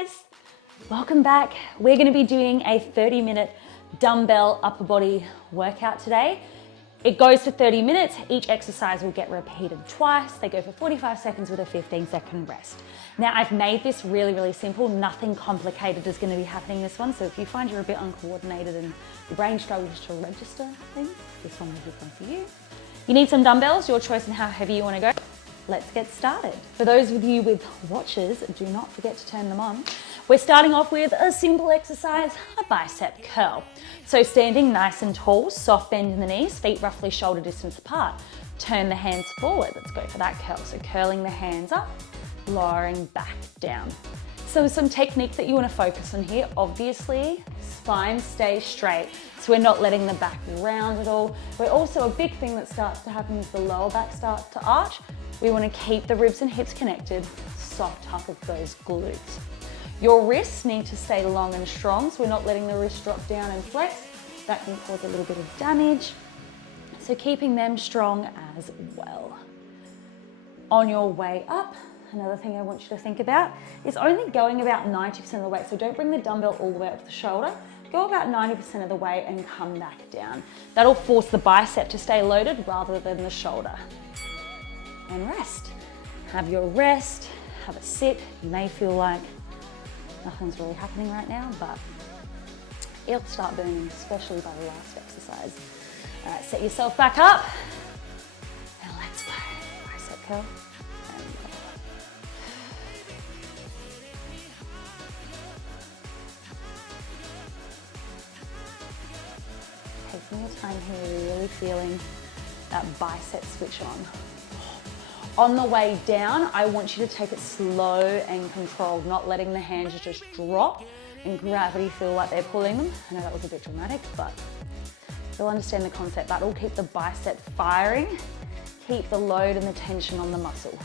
guys, welcome back. We're going to be doing a 30-minute dumbbell upper body workout today. It goes for 30 minutes. Each exercise will get repeated twice. They go for 45 seconds with a 15-second rest. Now I've made this really simple. Nothing complicated is going to be happening in this one. So if you find you're a bit uncoordinated and your brain struggles to register things, this one will be one for you. You need some dumbbells, your choice on how heavy you want to go. Let's get started. For those of you with watches, do not forget to turn them on. We're starting off with a simple exercise, a bicep curl. So standing nice and tall, soft bend in the knees, feet roughly shoulder distance apart. Turn the hands forward, let's go for that curl. So curling the hands up, lowering back down. So some technique that you want to focus on here, obviously, spine stays straight. So we're not letting the back round at all. But also a big thing that starts to happen is the lower back starts to arch. We want to keep the ribs and hips connected, soft up of those glutes. Your wrists need to stay long and strong, so we're not letting the wrists drop down and flex. That can cause a little bit of damage. So keeping them strong as well. On your way up, another thing I want you to think about is only going about 90% of the way. So don't bring the dumbbell all the way up to the shoulder. Go about 90% of the way and come back down. That'll force the bicep to stay loaded rather than the shoulder. And rest. Have your rest, have a sit. You may feel like nothing's really happening right now, but it'll start burning, especially by the last exercise. All right, set yourself back up. And let's go. Bicep curl. And taking your time here, really feeling that bicep switch on. On the way down, I want you to take it slow and controlled, not letting the hands just drop and gravity feel like they're pulling them. I know that was a bit dramatic, but you'll understand the concept. That will keep the bicep firing, keep the load and the tension on the muscle.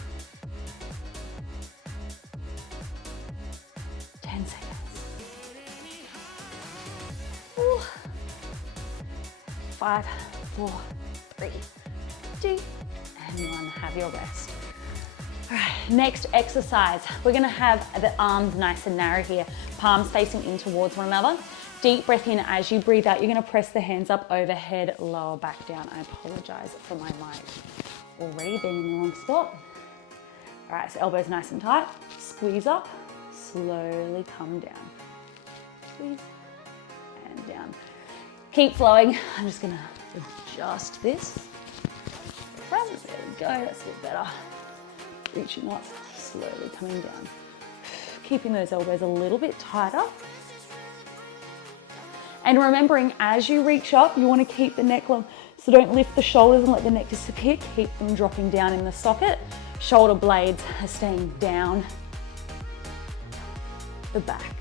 10 seconds. Ooh. 5, 4, 3, 2, and 1, have your rest. All right, next exercise. We're gonna have the arms nice and narrow here, palms facing in towards one another. Deep breath in. As you breathe out, you're gonna press the hands up overhead, lower back down. I apologize for my mic already being in the wrong spot. All right, so elbows nice and tight. Squeeze up, slowly come down. Squeeze and down. Keep flowing. I'm just gonna adjust this. There we go, that's a bit better. Reaching up, slowly coming down. Keeping those elbows a little bit tighter. And remembering, as you reach up, you want to keep the neck long. So don't lift the shoulders and let the neck disappear. Keep them dropping down in the socket. Shoulder blades are staying down the back.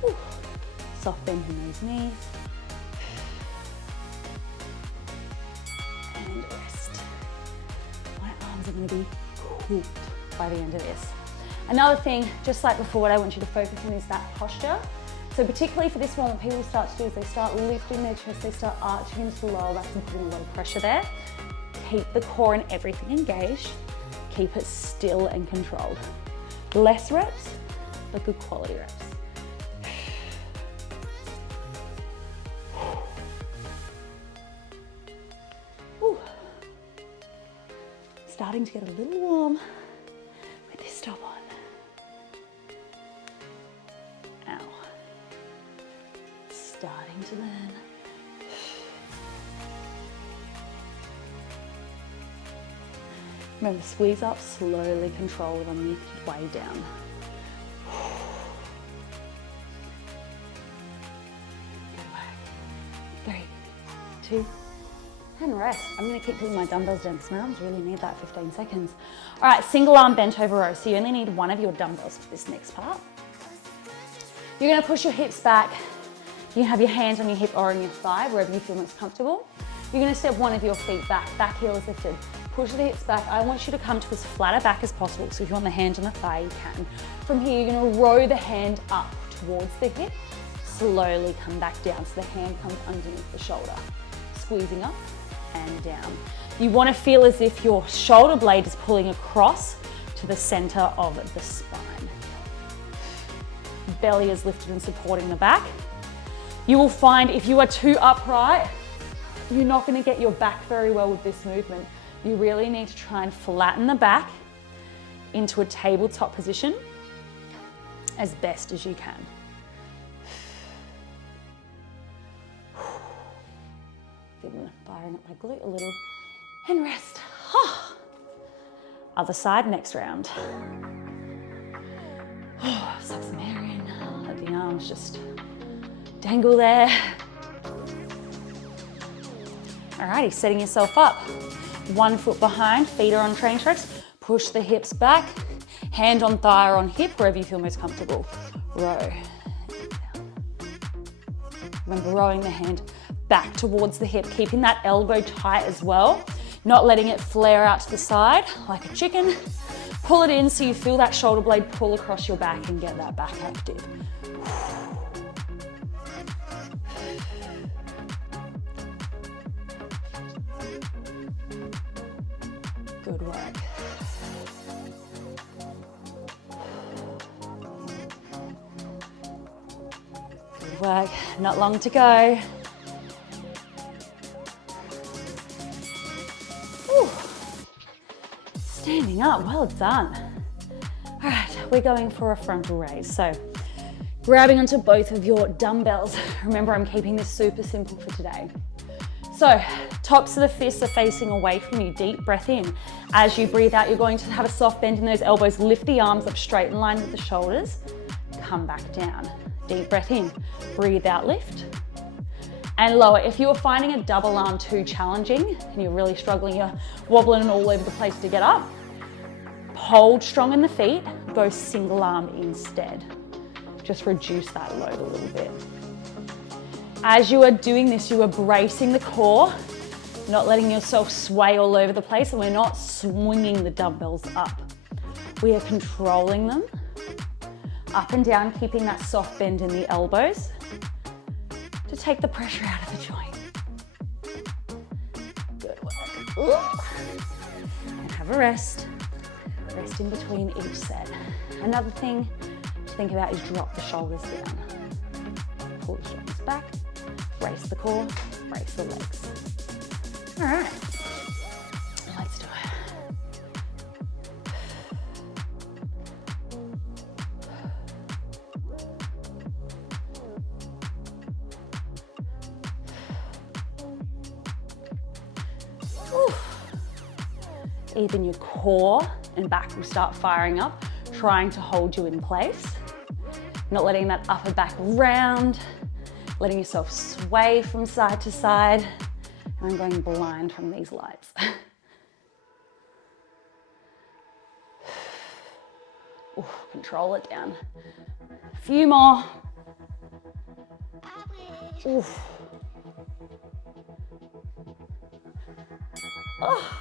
Whew. Soft bend in those knees. And rest. My arms are going to be cooked by the end of this. Another thing, just like before, what I want you to focus on is that posture. So particularly for this one, what people start to do is they start lifting their chest, they start arching into the lower back and putting a lot of pressure there. Keep the core and everything engaged. Keep it still and controlled. Less reps, but good quality reps. Starting to get a little warm with this top on. Ow. Starting to learn. Remember, squeeze up, slowly control it on the way down. Good work. 3, 2, and rest. I'm going to keep putting my dumbbells down because my arms really need that 15 seconds. All right, single arm bent over row. So you only need one of your dumbbells for this next part. You're going to push your hips back. You can have your hands on your hip or on your thigh, wherever you feel most comfortable. You're going to step one of your feet back heel is lifted. Push the hips back. I want you to come to as flat a back as possible. So if you want the hands on the thigh, you can. From here, you're going to row the hand up towards the hip. Slowly come back down so the hand comes underneath the shoulder. Squeezing up and down. You want to feel as if your shoulder blade is pulling across to the center of the spine. Belly is lifted and supporting the back. You will find if you are too upright, you're not going to get your back very well with this movement. You really need to try and flatten the back into a tabletop position as best as you can. Firing up my glute a little and rest. Other side, next round. Suck some air in. Let the arms just dangle there. Alrighty, setting yourself up. 1 foot behind, feet are on train tracks. Push the hips back. Hand on thigh or on hip, wherever you feel most comfortable. Row. Remember, rowing the hand back towards the hip, keeping that elbow tight as well, not letting it flare out to the side like a chicken. Pull it in so you feel that shoulder blade pull across your back and get that back active. Good work. Good work. Not long to go. Standing up, well done. All right, we're going for a frontal raise. So grabbing onto both of your dumbbells. Remember, I'm keeping this super simple for today. So tops of the fists are facing away from you. Deep breath in. As you breathe out, you're going to have a soft bend in those elbows. Lift the arms up straight in line with the shoulders. Come back down. Deep breath in. Breathe out, lift. And lower. If you are finding a double arm too challenging and you're really struggling, you're wobbling all over the place to get up, hold strong in the feet, go single arm instead. Just reduce that load a little bit. As you are doing this, you are bracing the core, not letting yourself sway all over the place, and we're not swinging the dumbbells up. We are controlling them up and down, keeping that soft bend in the elbows to take the pressure out of the joint. Good work. And have a rest. Rest in between each set. Another thing to think about is drop the shoulders down. Pull the shoulders back, brace the core, brace the legs. All right, let's do it. Even your core and back will start firing up, trying to hold you in place. Not letting that upper back round, letting yourself sway from side to side. And I'm going blind from these lights. Ooh, control it down. A few more. Ooh. Oh.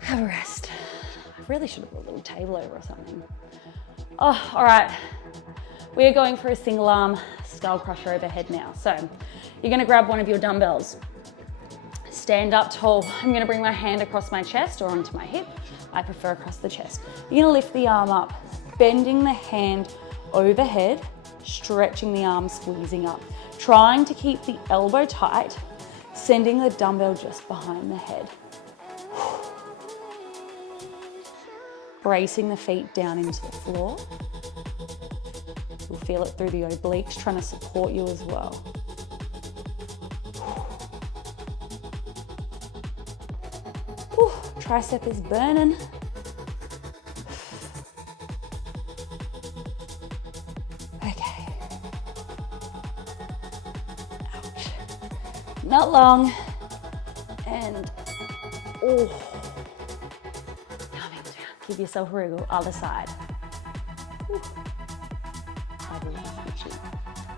Have a rest. I really should have put a little table over or something. Oh, all right. We are going for a single arm skull crusher overhead now. So you're gonna grab one of your dumbbells. Stand up tall. I'm gonna bring my hand across my chest or onto my hip. I prefer across the chest. You're gonna lift the arm up, bending the hand overhead, stretching the arm, squeezing up. Trying to keep the elbow tight, sending the dumbbell just behind the head. Bracing the feet down into the floor. You'll feel it through the obliques, trying to support you as well. Ooh, tricep is burning. Okay. Ouch. Not long. And, oh. Give yourself a wriggle, other side.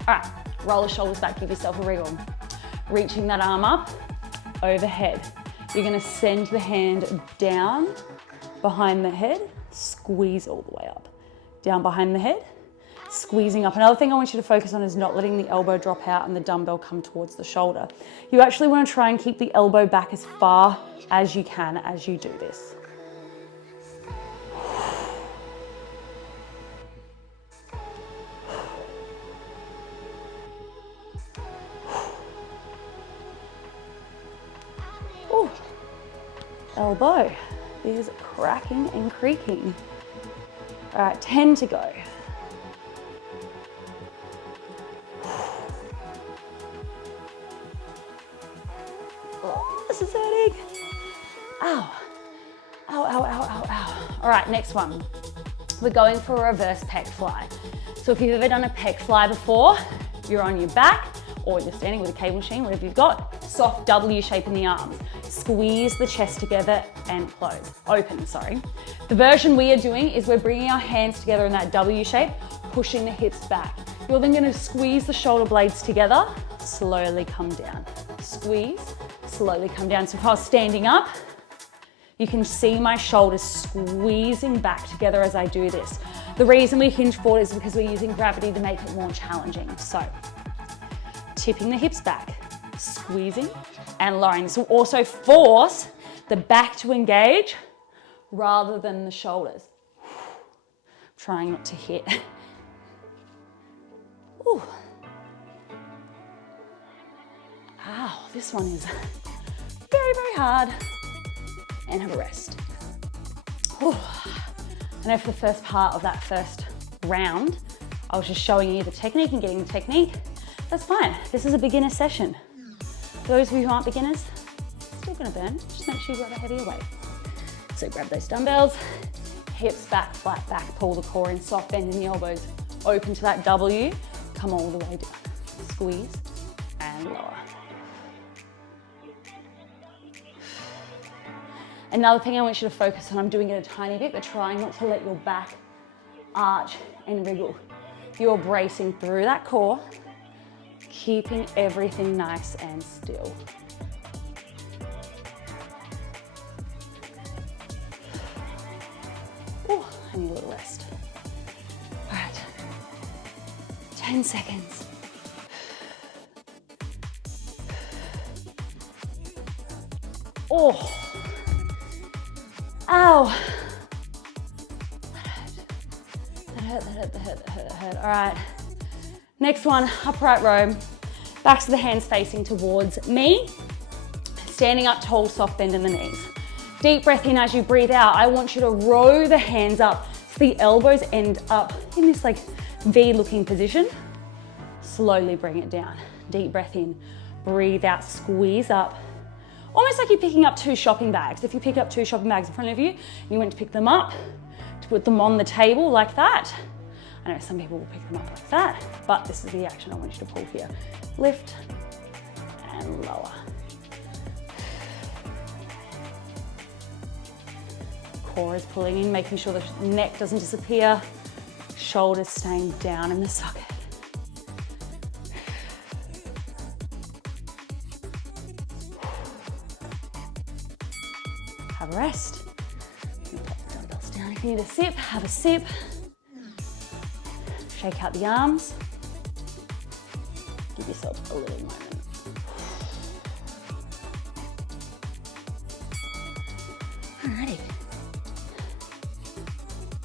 All right, roll the shoulders back, give yourself a wriggle. Reaching that arm up, overhead. You're gonna send the hand down behind the head, squeeze all the way up. Down behind the head, squeezing up. Another thing I want you to focus on is not letting the elbow drop out and the dumbbell come towards the shoulder. You actually wanna try and keep the elbow back as far as you can as you do this. elbow is cracking and creaking. All right, 10 to go. Oh, this is hurting. Ow. Ow, ow, ow, ow, ow. All right, next one. We're going for a reverse pec fly. So if you've ever done a pec fly before, you're on your back or you're standing with a cable machine, whatever you've got, soft W shape in the arms. Squeeze the chest together and open, sorry. The version we are doing is we're bringing our hands together in that W shape, pushing the hips back. You're then gonna squeeze the shoulder blades together, slowly come down. Squeeze, slowly come down. So if I was standing up, you can see my shoulders squeezing back together as I do this. The reason we hinge forward is because we're using gravity to make it more challenging. So, tipping the hips back, squeezing and lowering. This will also force the back to engage rather than the shoulders. Trying not to hit. Ooh. Ow, this one is very, very hard. And have a rest. Whew. I know for the first part of that first round, I was just showing you the technique and getting the technique. That's fine. This is a beginner session. For those of you who aren't beginners, it's still gonna burn. Just make sure you grab a heavier weight. So grab those dumbbells, hips back, flat back, pull the core in, soft bend in the elbows, open to that W, come all the way down. Squeeze and lower. Another thing I want you to focus on, I'm doing it a tiny bit, but trying not to let your back arch and wriggle. You're bracing through that core, keeping everything nice and still. Oh, I need a little rest. All right, 10 seconds. Oh. Ow. That hurt. All right. Next one, upright row. Backs of the hands facing towards me. Standing up tall, soft bend in the knees. Deep breath in as you breathe out. I want you to row the hands up so the elbows end up in this like V-looking position. Slowly bring it down. Deep breath in, breathe out, squeeze up. Almost like you're picking up two shopping bags. If you pick up two shopping bags in front of you and you went to pick them up, to put them on the table like that. I know some people will pick them up like that, but this is the action I want you to pull here. Lift and lower. Core is pulling in, making sure the neck doesn't disappear. Shoulders staying down in the socket. Have a rest. Pop the dumbbells down. If you need a sip, have a sip. Shake out the arms. Give yourself a little moment. Alrighty.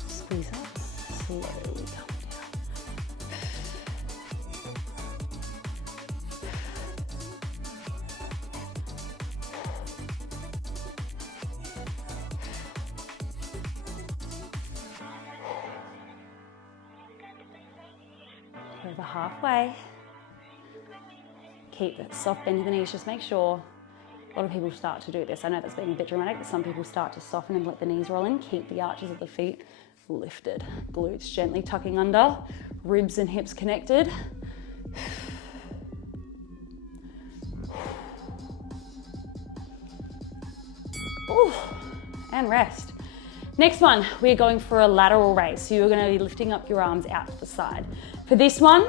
Squeeze up, slowly come down. Over halfway. Keep that soft bend in the knees, just make sure. A lot of people start to do this. I know that's being a bit dramatic, but some people start to soften and let the knees roll in. Keep the arches of the feet lifted. Glutes gently tucking under, ribs and hips connected. Ooh, and rest. Next one, we're going for a lateral raise. So you're gonna be lifting up your arms out to the side. For this one,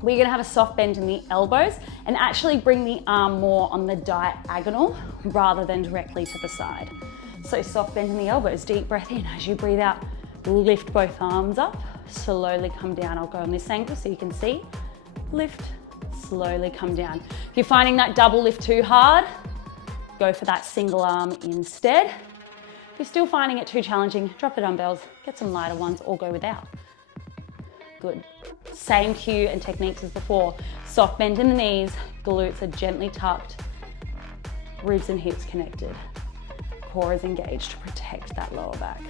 we're gonna have a soft bend in the elbows and actually bring the arm more on the diagonal rather than directly to the side. So soft bend in the elbows, deep breath in. As you breathe out, lift both arms up, slowly come down. I'll go on this angle so you can see. Lift, slowly come down. If you're finding that double lift too hard, go for that single arm instead. If you're still finding it too challenging, drop the dumbbells, get some lighter ones, or go without. Good. Same cue and techniques as before. Soft bend in the knees, glutes are gently tucked, ribs and hips connected. core is engaged to protect that lower back.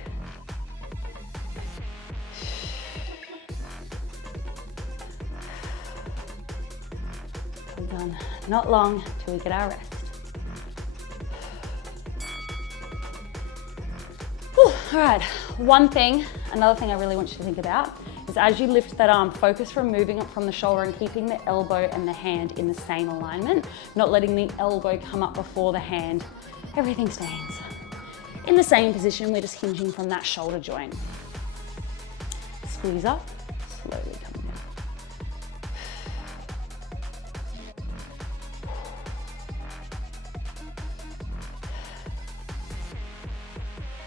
Well done. Not long till we get our rest. Whew. All right, another thing I really want you to think about is as you lift that arm, focus from moving up from the shoulder and keeping the elbow and the hand in the same alignment, not letting the elbow come up before the hand. Everything stays in the same position. We're just hinging from that shoulder joint. Squeeze up, slowly coming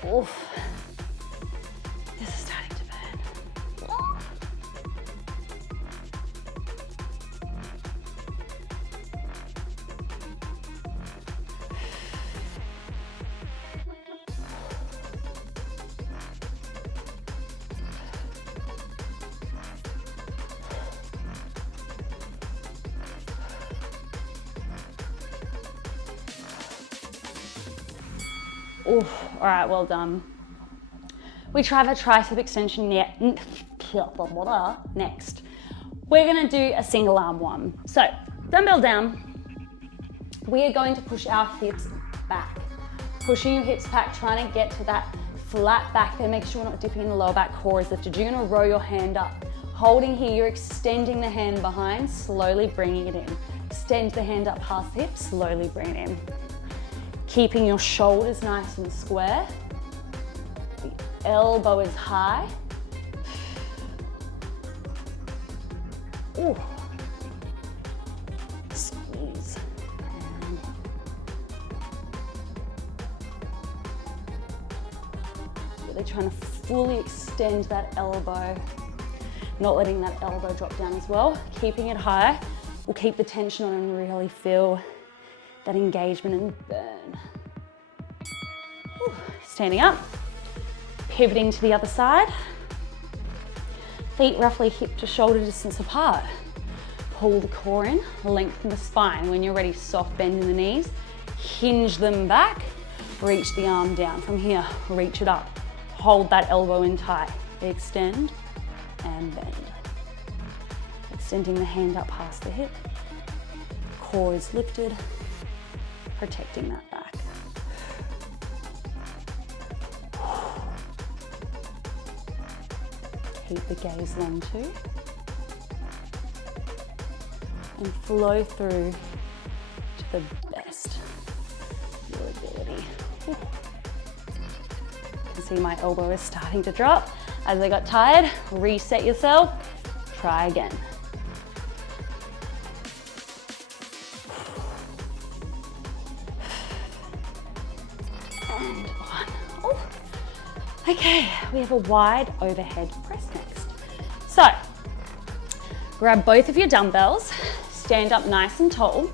down. Oof. This is starting to burn. Oof. All right, well done. We try the tricep extension next. We're gonna do a single arm one. So, dumbbell down. We are going to push our hips back. Pushing your hips back, trying to get to that flat back there. Make sure we're not dipping in the lower back, core is lifted. You're gonna row your hand up. Holding here, you're extending the hand behind, slowly bringing it in. Extend the hand up past the hips, slowly bring it in. Keeping your shoulders nice and square. The elbow is high. Ooh. Squeeze. And really trying to fully extend that elbow, not letting that elbow drop down as well. Keeping it high. We'll keep the tension on and really feel that engagement and burn. Ooh. Standing up, pivoting to the other side. Feet roughly hip to shoulder distance apart. Pull the core in, lengthen the spine. When you're ready, soft bend in the knees. Hinge them back, reach the arm down. From here, reach it up. Hold that elbow in tight. Extend and bend. Extending the hand up past the hip. Core is lifted, protecting that back. Keep the gaze long too. And flow through to the best of your ability. You can see my elbow is starting to drop. As I got tired, reset yourself, try again. And one. Ooh. Okay, we have a wide overhead press next. So, grab both of your dumbbells, stand up nice and tall.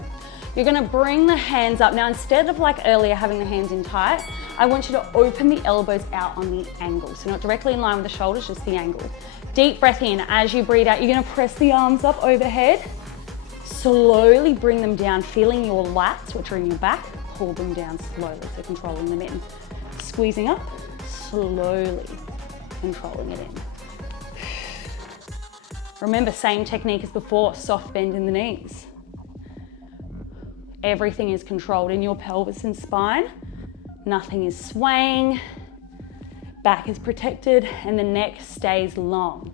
You're gonna bring the hands up. Now, instead of like earlier having the hands in tight, I want you to open the elbows out on the angle. So not directly in line with the shoulders, just the angle. Deep breath in. As you breathe out, you're gonna press the arms up overhead. Slowly bring them down, feeling your lats, which are in your back. Pull them down slowly, so controlling them in. Squeezing up, slowly controlling it in. Remember, same technique as before, soft bend in the knees. Everything is controlled in your pelvis and spine. Nothing is swaying. Back is protected and the neck stays long.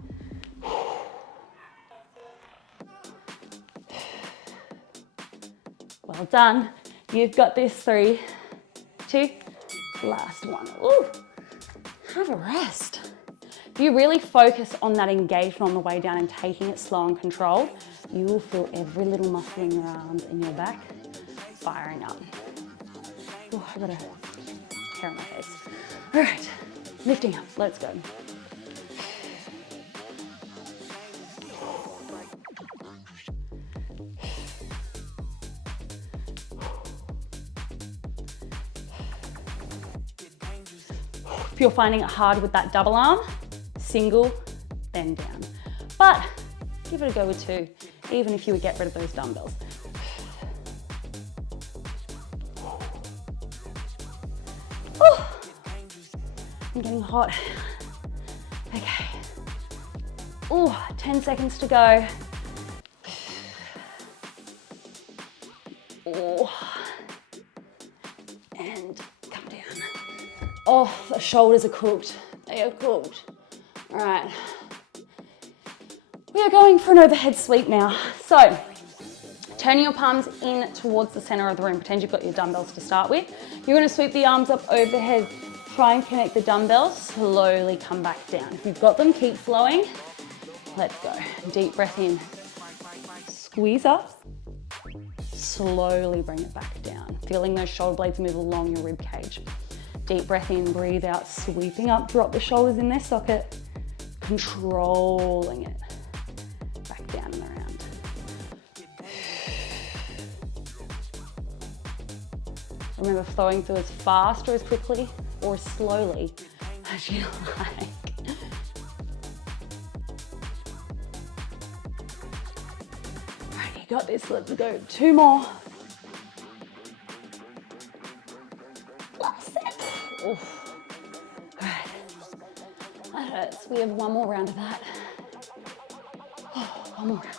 Well done. You've got this. 3, 2, last one. Ooh. Have a rest. If you really focus on that engagement on the way down and taking it slow and controlled, you will feel every little muscle in your arms and your back firing up. Oh, I got a hair on my face. All right, lifting up, let's go. If you're finding it hard with that double arm, single, then down. But give it a go with 2, even if you would get rid of those dumbbells. I'm getting hot. Okay. Oh, 10 seconds to go. Oh. And come down. Oh, the shoulders are cooked. They are cooked. All right. We are going for an overhead sweep now. So, turn your palms in towards the center of the room. Pretend you've got your dumbbells to start with. You're gonna sweep the arms up overhead. Try and connect the dumbbells. Slowly come back down. If you've got them, keep flowing. Let's go. Deep breath in. Squeeze up. Slowly bring it back down. Feeling those shoulder blades move along your rib cage. Deep breath in, breathe out, sweeping up. Drop the shoulders in their socket. Controlling it. Back down and around. Remember, flowing through as fast or as quickly or as slowly as you like. Alright, you got this, let's go. 2 more. Last set. Oof. Alright, that hurts. We have 1 more round of that. Oh, 1 more round.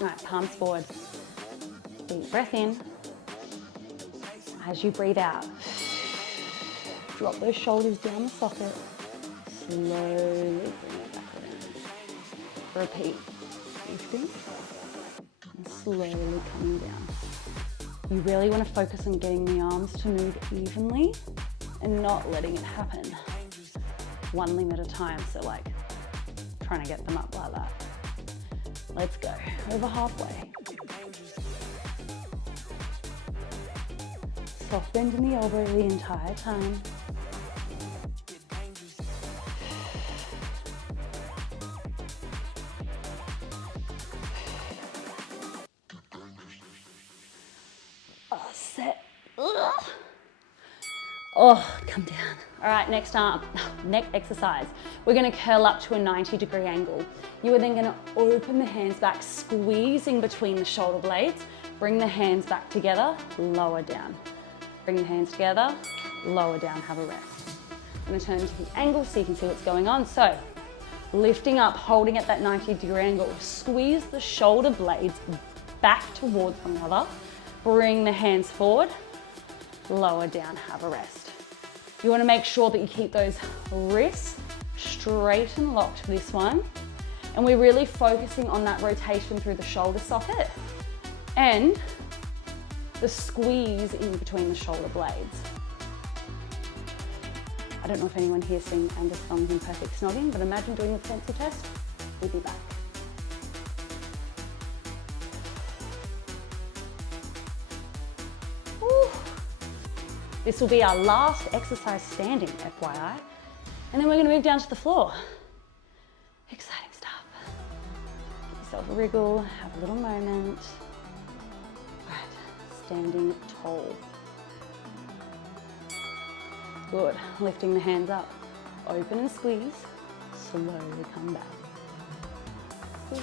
Alright, palms forward. Deep breath in. As you breathe out, drop those shoulders down the socket. Slowly bring it back around. Repeat. Lifting and slowly coming down. You really want to focus on getting the arms to move evenly and not letting it happen 1 limb at a time. So like trying to get them up like that. Let's go. Over halfway. Soft bend in the elbow the entire time. Set. Oh, come down. All right, next arm, neck exercise. We're gonna curl up to a 90-degree angle. You are then gonna open the hands back, squeezing between the shoulder blades. Bring the hands back together, lower down. Bring the hands together, lower down, have a rest. I'm gonna turn to the angle so you can see what's going on. So, lifting up, holding at that 90-degree angle. Squeeze the shoulder blades back towards one another. Bring the hands forward, lower down, have a rest. You wanna make sure that you keep those wrists straight and locked for this one. And we're really focusing on that rotation through the shoulder socket and the squeeze in between the shoulder blades. I don't know if anyone here's seen Angus Thongs in Perfect Snogging, but imagine doing the pencil test. We'll be back. Woo. This will be our last exercise standing, FYI. And then we're gonna move down to the floor. Exciting stuff. Give yourself a wriggle, have a little moment. Standing tall. Good. Lifting the hands up. Open and squeeze. Slowly come back. Squeeze.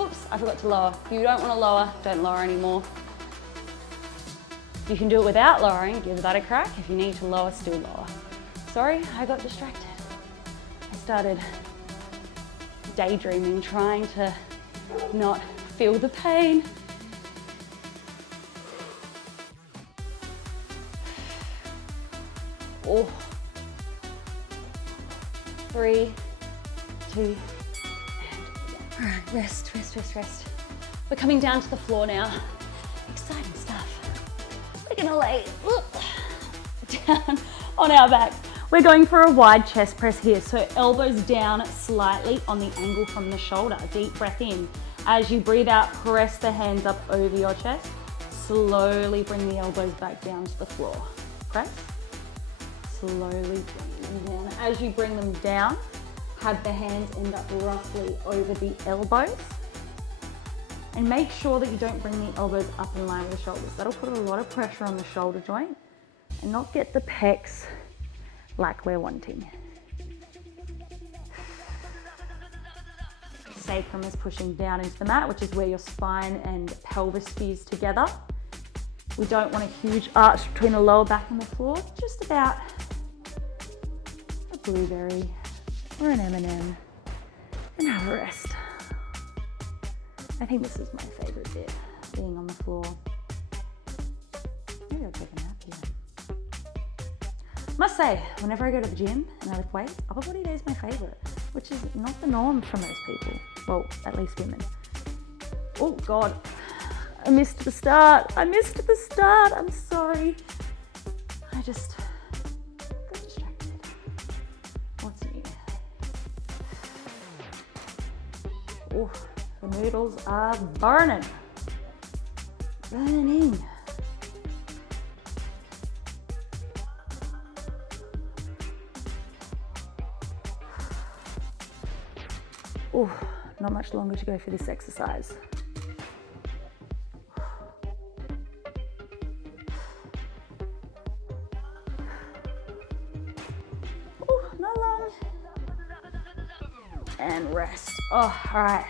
Oops, I forgot to lower. If you don't want to lower, don't lower anymore. You can do it without lowering, give that a crack. If you need to lower, still lower. Sorry, I got distracted. I started daydreaming, trying to not feel the pain. Oh. 3, 2, and 1. All right, rest, rest, rest, rest. We're coming down to the floor now. Exciting stuff. We're gonna lay down on our back. We're going for a wide chest press here. So elbows down slightly on the angle from the shoulder. Deep breath in. As you breathe out, press the hands up over your chest. Slowly bring the elbows back down to the floor. Press. Slowly bring them down. As you bring them down, have the hands end up roughly over the elbows. And make sure that you don't bring the elbows up in line with the shoulders. That'll put a lot of pressure on the shoulder joint and not get the pecs like we're wanting. sacrum is pushing down into the mat, which is where your spine and pelvis fuse together. We don't want a huge arch between the lower back and the floor, just about a blueberry or an M&M, and have a rest. I think this is my favorite bit, being on the floor. Maybe I'll take a nap here. Must say, whenever I go to the gym and I lift weights, upper body day is my favorite, which is not the norm for most people. Well, at least women. Oh God, I missed the start. I'm sorry. I just got distracted. What's new? Oh, the noodles are burning. Burning. Oh, not much longer to go for this exercise. Oh, not long. And rest. Oh, all right.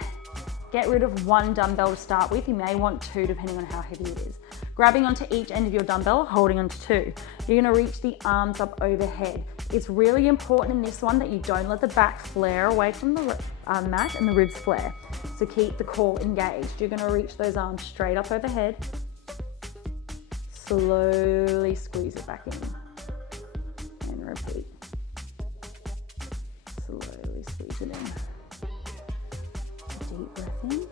Get rid of one dumbbell to start with. You may want two depending on how heavy it is. Grabbing onto each end of your dumbbell, holding onto two. You're gonna reach the arms up overhead. It's really important in this one that you don't let the back flare away from the mat and the ribs flare. So keep the core engaged. You're gonna reach those arms straight up overhead. Slowly squeeze it back in. And repeat. Slowly squeeze it in. Deep breath in.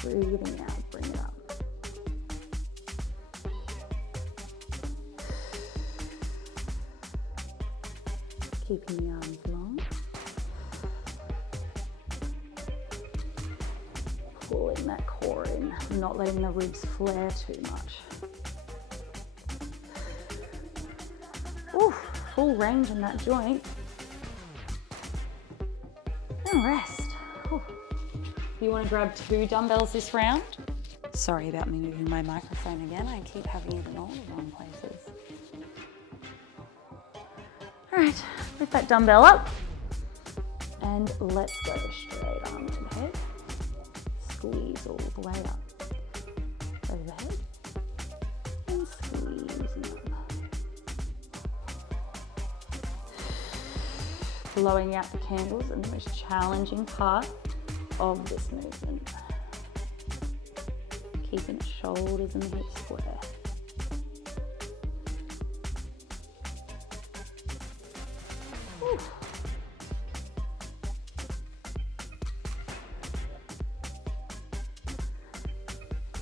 Breathing out, bring it up. Keeping the arms long. Pulling that core in, not letting the ribs flare too much. Ooh, full range in that joint. And rest. Ooh. You want to grab 2 dumbbells this round? Sorry about me moving my microphone again. I keep having it in all the wrong places. All right, lift that dumbbell up and let's go straight arm overhead. Squeeze all the way up. Overhead and squeezing up. Blowing out the candles and the most challenging part of this movement. Keeping the shoulders and the hips square.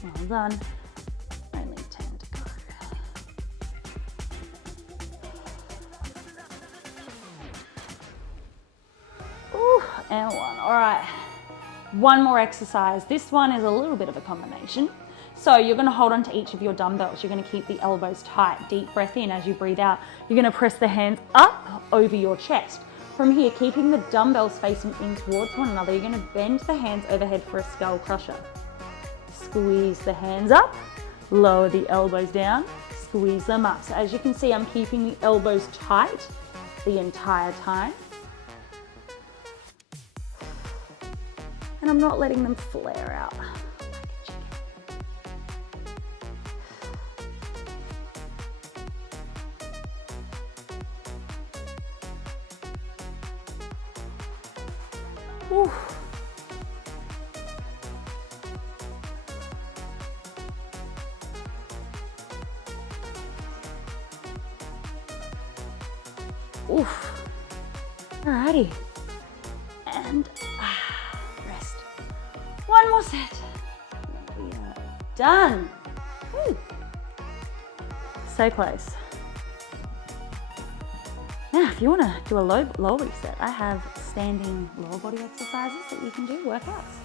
Well done. Only 10 to go. Ooh, and 1. All right. One more exercise. This one is a little bit of a combination. So you're going to hold on to each of your dumbbells. You're going to keep the elbows tight. Deep breath in as you breathe out. You're going to press the hands up over your chest. From here, keeping the dumbbells facing in towards one another, you're going to bend the hands overhead for a skull crusher. Squeeze the hands up, lower the elbows down, squeeze them up. So as you can see, I'm keeping the elbows tight the entire time. And I'm not letting them flare out like a chicken. Ooh. Oof. Alrighty. And rest. One more set. We are done. Woo. So close. Now, if you want to do a lower body set, I have standing lower body exercises that you can do, workouts.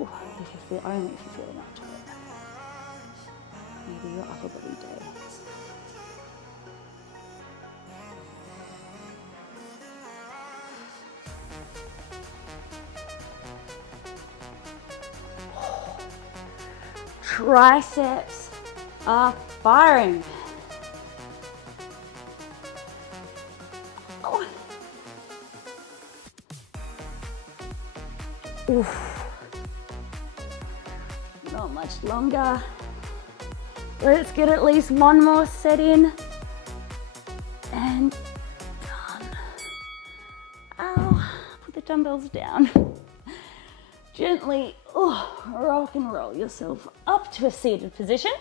Ooh, only if you feel up to it. Maybe your upper body day. Triceps are firing. Oh. Oof. Not much longer. Let's get at least one more set in. And done. Ow, put the dumbbells down. Gently rock and roll yourself up to a seated position.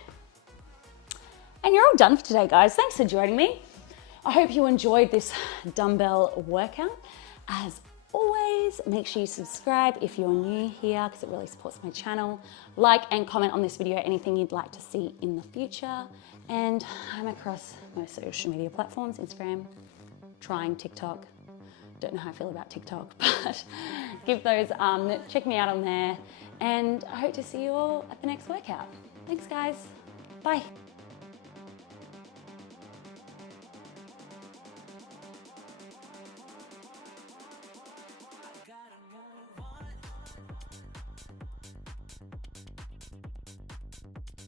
And you're all done for today, guys. Thanks for joining me. I hope you enjoyed this dumbbell workout. As always, make sure you subscribe if you're new here because it really supports my channel. Like and comment on this video anything you'd like to see in the future. And I'm across most social media platforms, Instagram, trying TikTok. Don't know how I feel about TikTok, but give those, check me out on there. And I hope to see you all at the next workout. Thanks, guys. Bye.